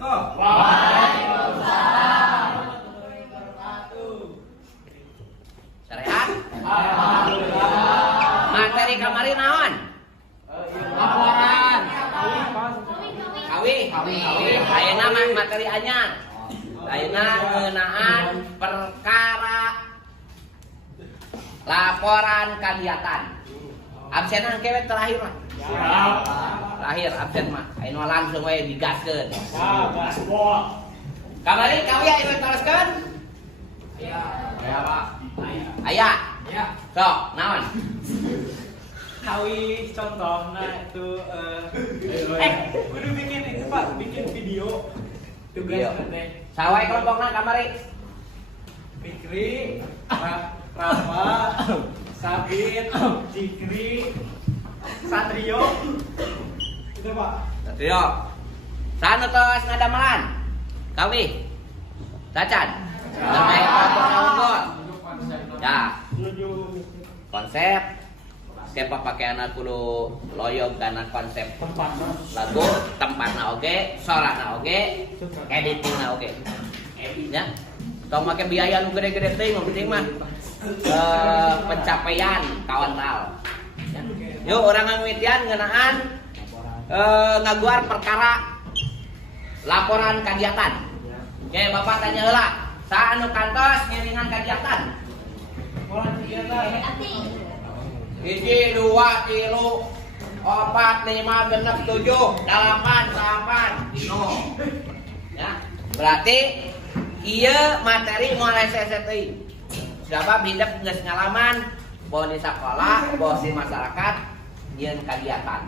wabarakatuh. Waalaikumsalam warahmatullahi wabarakatuh. Sarehat? Alhamdulillah. Materi kamari naon? Laporan. Kawi. Ayeuna mah materi anyar. Ayeuna ngeunaan perkara laporan kegiatan. Absenan kewek terakhir mah. Siap. Terakhir absen mah. Ayeuna langsung we digaskeun. Siap, gaspol. Kamari kawi aya teruskeun? Ya, Pak. Aya. Ya. Sok, naon? Kawi contohnya itu kudu bikin itu Pak, bikin video. Video. Tugas teh. Sawai kelompokna kamari. Fikri, Rafa, Sabit, Jikri, Satrio. Itu Pak. Satrio. Sanu tos ngadamelan. Kawi. Cacan. Namanya kelompokna unggul. Ya, konsep siapa pakaianna kudu loyog kana konsep lagu, tempatna oge, sorana oge, editingna oge. Ya. Tong make biaya nu gede-gede teh, yang penting mah pencapaian kawan tau. Ya. Yuk orang ngawitian ngeunaan ngaguar perkara laporan kegiatan. Oke, Bapak tanya heula, sa anu kantos ngiringan kegiatan? Laporan kegiatan. 1, 2, 3, 4, 5, 6, 7, 8, 9. Ya, berarti iya materi mulai seseteuing. Siapa bidek geus ngalaman bawa di sekolah, bawa di masyarakat nyeun kegiatan.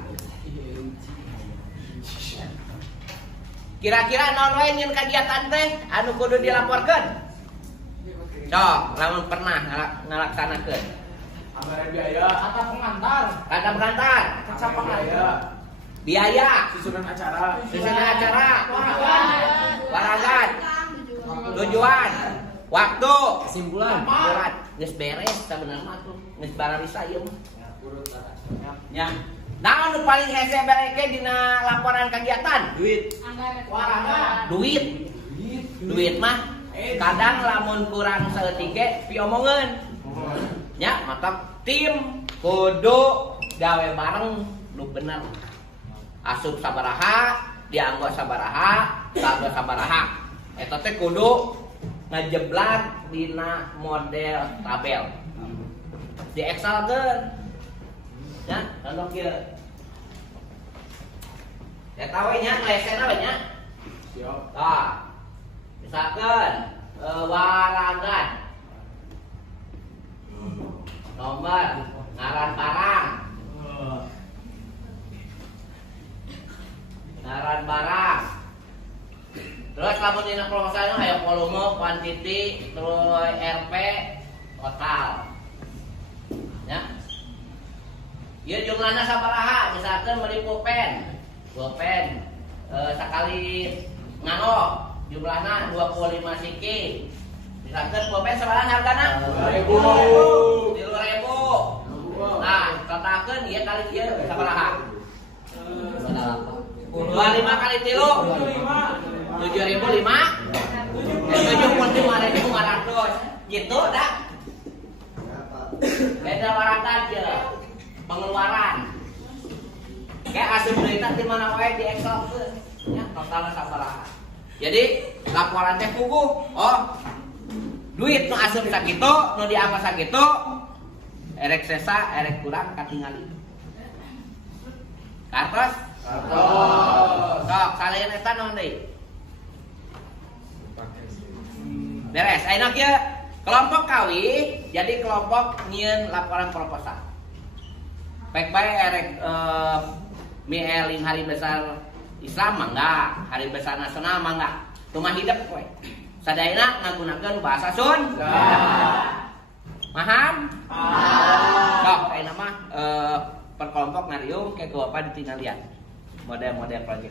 Kira-kira naon wae nyeun kegiatan teh anu kudu dilaporkeun? Sok, lamun pernah ngalaksanakeun. Anggaran biaya, kata pengantar, Kata pengantar, kata pengantar, biaya, susunan acara, waragan, tujuan, waktu, kesimpulan, geus beres sebenarnya tuh, geus bararisa ieu mah. Ya. Nah, anu paling hese bereke dina laporan kegiatan? Duit mah kadang lamun kurang saeutik piomongeun. Ya, maka tim kudu gawe bareng nu bener. Asup sabaraha, dianggo sabaraha, sabaraha. Eta teh kudu ngajeblak dina model tabel. Di Excel-keun. Ya, contoh kieu. Eta we nya lesena we nya. siap, Tah. Misalkan waragan. Nomor ngaran barang. Terus lamun dina proposal aya volume, quantity, terus RP, total. Ya. Ieu jumlahna sabaraha? Misalkan meuli pulpen. Pulpen sakali ngano jumlahna 25 siki. Misalkan pulpen sabaraha hargana? 3.000. Nah, totalkeun ieu kali ieu sabaraha? 25 kali 3 7.005 75.500 gitu dah. Beda waragan je pengeluaran. Kayak asup duitna di mana wae di Excel teh. Ya, totalna sabaraha. Jadi laporan teh puguh. Oh, duit nu asup sakitu, nu dianggo sakitu, erek sesa, erek kurang katingali. Kartos? Sok, salieun eta naon deui? Beres. Ayeuna kieu kelompok kawi jadi kelompok nyieun laporan proposal. Baik bae erek mieling hari besar Islam mah enggak, hari besar nasional mah enggak. Cuma hidup we. Sadayana ngagunakeun bahasa Sunda. Paham? Sok, ayeuna mah per kelompok ngariung ke apa ditinggal lihat model-model proyek.